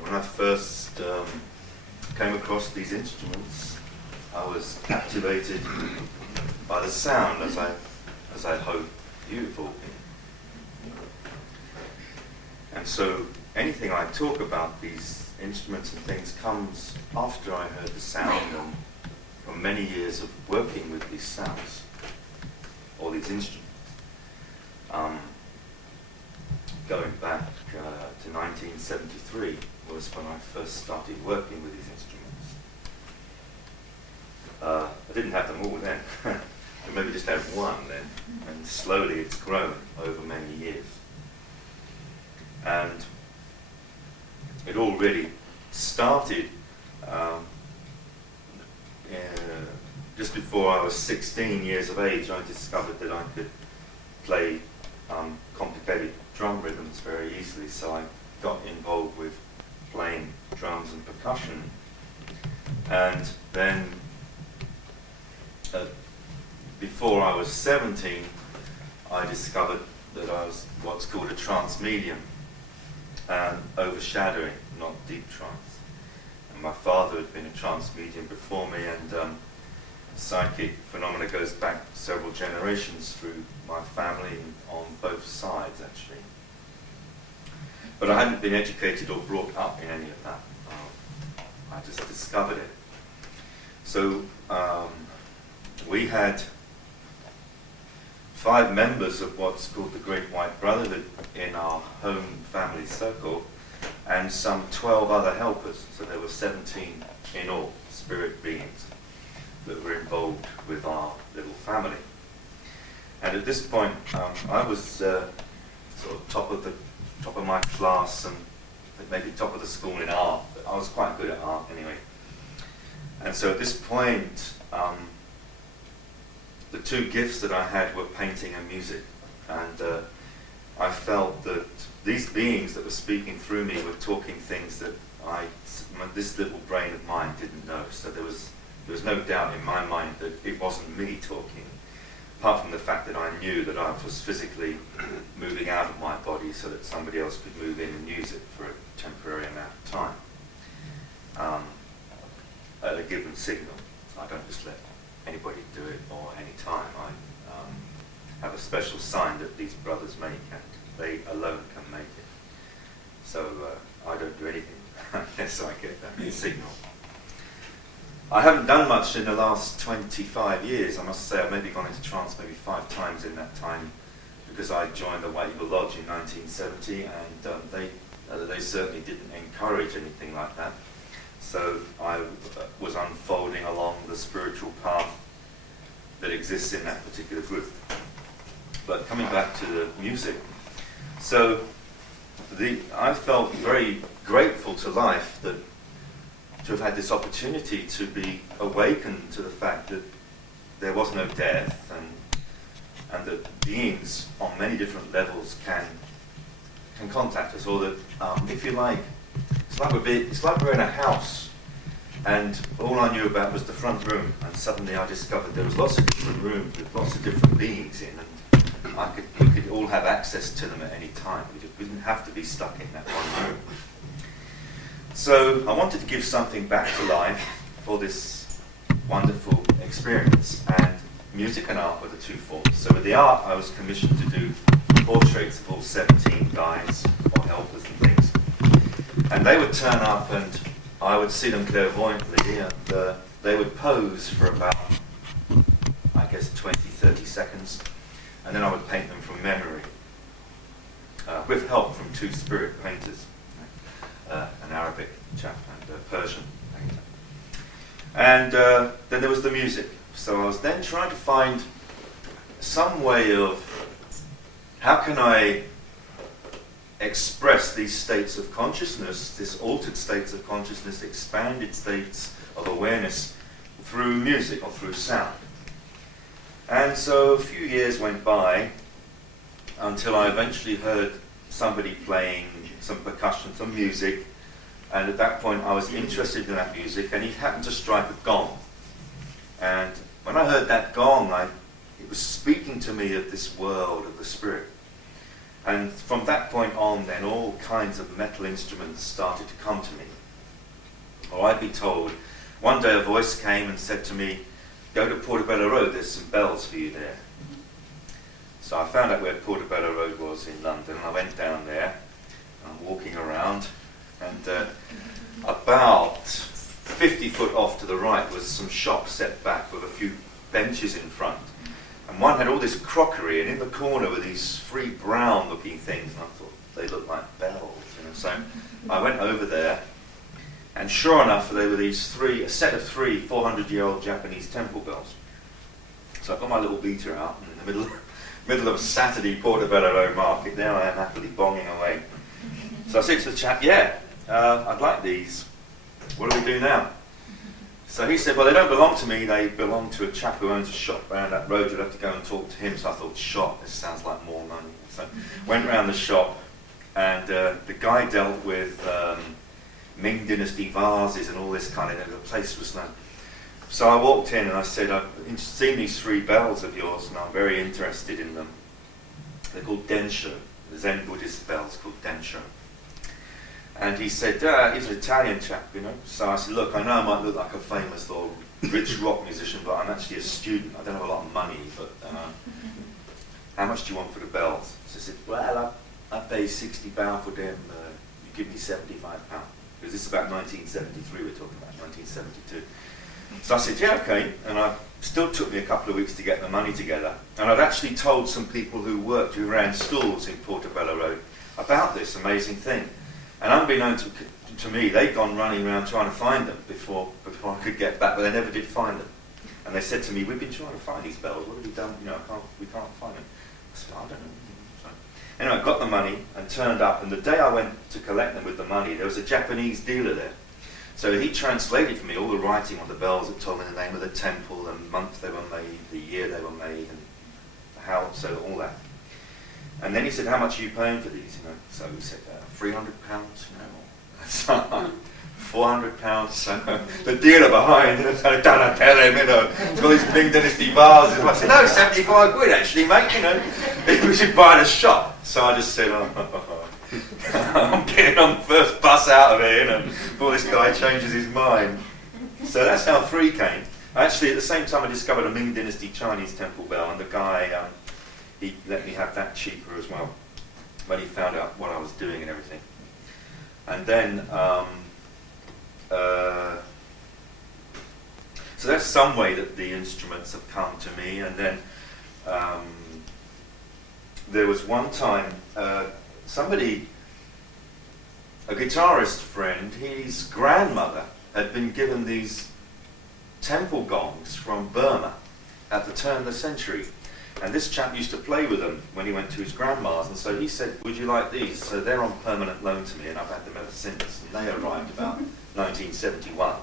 when I first came across these instruments, I was captivated by the sound, as I hope beautiful. And so anything I talk about these instruments and things comes after I heard the sound and from many years of working with these sounds, or these instruments. Going back to 1973 was when I first started working with these instruments. I didn't have them all then. I maybe just had one then, and slowly it's grown over many years. And it all really started just before I was 16 years of age. I discovered that I could play complicated drum rhythms very easily, so I got involved with playing drums and percussion. And then before I was 17, I discovered that I was what's called a trance medium, and overshadowing, not deep trance. And my father had been a trance medium before me, and psychic phenomena goes back several generations through my family on both sides, actually. But I hadn't been educated or brought up in any of that. I just discovered it. So we had 5 members of what's called the Great White Brotherhood in our home family circle, and some 12 other helpers. So there were 17 in all, spirit beings that were involved with our little family. And at this point, I was sort of top of my class, and maybe top of the school in art. But I was quite good at art anyway. And so at this point, the 2 gifts that I had were painting and music. And I felt that these beings that were speaking through me were talking things that this little brain of mine didn't know. So there was no doubt in my mind that it wasn't me talking, apart from the fact that I knew that I was physically moving out of my body so that somebody else could move in and use it for a temporary amount of time at a given signal. I don't just let anybody do it or any time. I have a special sign that these brothers make, and they alone can make it. So I don't do anything unless I get that signal. I haven't done much in the last 25 years. I must say I've maybe gone into trance maybe 5 times in that time, because I joined the White Eagle Lodge in 1970, and they certainly didn't encourage anything like that. So I was unfolding along the spiritual path that exists in that particular group. But coming back to the music, so I felt very grateful to life to have had this opportunity to be awakened to the fact that there was no death, and that beings on many different levels can contact us, or that if you like, it's like we're in a house, and all I knew about was the front room, and suddenly I discovered there was lots of different rooms with lots of different beings in, and we could all have access to them at any time. We didn't have to be stuck in that one room. So I wanted to give something back to life for this wonderful experience, and music and art were the 2 forms. So with the art, I was commissioned to do portraits of all 17 guides or helpers and things. And they would turn up, and I would see them clairvoyantly, and they would pose for about, I guess, 20, 30 seconds, and then I would paint them from memory, with help from 2 spirit painters, an Arabic chap and a Persian painter. And then there was the music. So I was then trying to find some way of, how can I express these states of consciousness, this altered states of consciousness, expanded states of awareness through music or through sound. And so a few years went by until I eventually heard somebody playing some percussion, some music, and at that point I was interested in that music, and he happened to strike a gong. And when I heard that gong, it was speaking to me of this world of the spirit. And from that point on, then all kinds of metal instruments started to come to me. Or I'd be told, one day a voice came and said to me, go to Portobello Road, there's some bells for you there. So I found out where Portobello Road was in London, and I went down there, and I'm walking around, and about 50 foot off to the right was some shops set back with a few benches in front. And one had all this crockery, and in the corner were these three brown looking things, and I thought they looked like bells, you know. So I went over there, and sure enough, they were a set of three 400-year-old Japanese temple bells. So I got my little beater out, and in the middle of a Saturday Portobello Road market, there I am happily bonging away. So I said to the chap, I'd like these. What do we do now? So he said, well, they don't belong to me, they belong to a chap who owns a shop around that road, you'll have to go and talk to him. So I thought, shop, this sounds like more money. So went round the shop, and the guy dealt with Ming Dynasty vases and all this kind of, the place was known. So I walked in and I said, I've seen these three bells of yours and I'm very interested in them. They're called Densho, the Zen Buddhist bells called Densho. And he said, he's an Italian chap, you know. So I said, look, I know I might look like a famous or rich rock musician, but I'm actually a student. I don't have a lot of money, but how much do you want for the bells? So I said, well, I pay £60 for them. You give me £75. Because this is about 1973 we're talking about, 1972. So I said, yeah, okay. And it still took me a couple of weeks to get the money together. And I'd actually told some people who ran stalls in Portobello Road about this amazing thing. And unbeknownst to me, they'd gone running around trying to find them before I could get back, but they never did find them. And they said to me, we've been trying to find these bells, what have we done? You know, we can't find them. I said, I don't know. So, anyway, I got the money and turned up, and the day I went to collect them with the money, there was a Japanese dealer there. So he translated for me all the writing on the bells that told me the name of the temple, the month they were made, the year they were made, and how, so all that. And then he said, how much are you paying for these? You know, so we said, £300, you know, so £400. So the dealer behind, you know, so don't tell him, you know, it's got these Ming Dynasty vases. I said, no, 75 quid actually, mate, you know, we should buy at a shop. So I just said, I'm getting on the first bus out of here, you know, before this guy changes his mind. So that's how 3 came. Actually, at the same time, I discovered a Ming Dynasty Chinese temple bell, and the guy, he let me have that cheaper as well, when he found out what I was doing and everything. And then, so that's some way that the instruments have come to me. And then there was one time, a guitarist friend, his grandmother had been given these temple gongs from Burma at the turn of the century. And this chap used to play with them when he went to his grandma's, and so he said, would you like these? So they're on permanent loan to me, and I've had them ever since. And they arrived about 1971.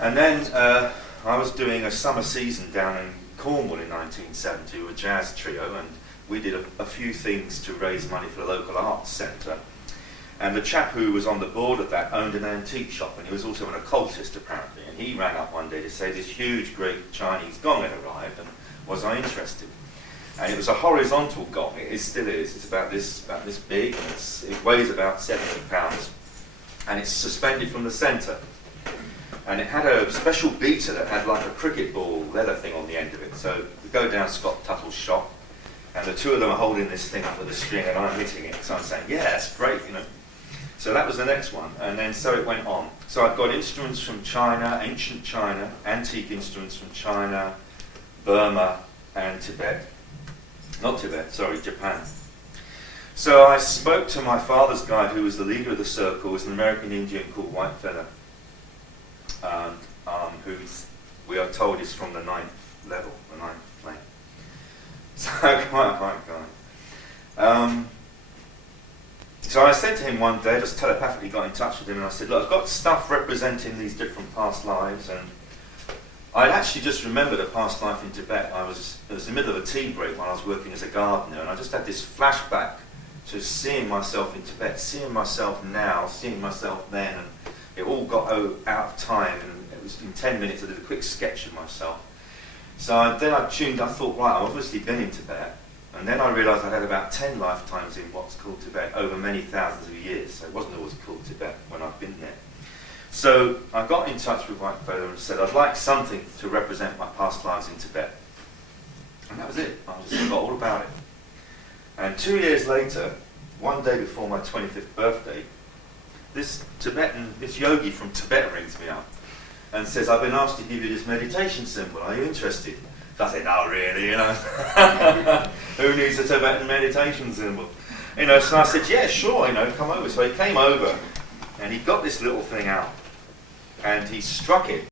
And then I was doing a summer season down in Cornwall in 1970 with a jazz trio, and we did a few things to raise money for the local arts centre. And the chap who was on the board of that owned an antique shop, and he was also an occultist apparently. And he rang up one day to say this huge, great Chinese gong had arrived, and was I interested? And it was a horizontal gong. It still is. It's about this big. And it weighs about 70 pounds, and it's suspended from the centre. And it had a special beater that had like a cricket ball leather thing on the end of it. So we go down Scott Tuttle's shop, and the two of them are holding this thing up with a string, and I'm hitting it. So I'm saying, yeah, that's great, you know. So that was the next one, and then so it went on. So I've got instruments from China, ancient China, antique instruments from China, Burma, and Tibet. Not Tibet, sorry, Japan. So I spoke to my father's guide, who was the leader of the circle, was an American Indian called Whitefeather, who we are told is from the 9th level, the 9th plane. So quite a high guy. So I said to him one day, just telepathically got in touch with him, and I said, look, I've got stuff representing these different past lives, and I actually just remembered a past life in Tibet. It was in the middle of a tea break when I was working as a gardener, and I just had this flashback to seeing myself in Tibet, seeing myself now, seeing myself then, and it all got out of time, and it was in 10 minutes I did a quick sketch of myself. So then I thought, right, I've obviously been in Tibet, And then I realised I had about 10 lifetimes in what's called Tibet over many thousands of years. So it wasn't always called Tibet when I've been there. So I got in touch with White Feather and said I'd like something to represent my past lives in Tibet. And that was it. I just forgot all about it. And 2 years later, one day before my 25th birthday, this yogi from Tibet rings me up and says, I've been asked to give you this meditation symbol. Are you interested? So I said, no, really, you know. Who needs a Tibetan meditation symbol? You know, so I said, yeah, sure, you know, come over. So he came over and he got this little thing out and he struck it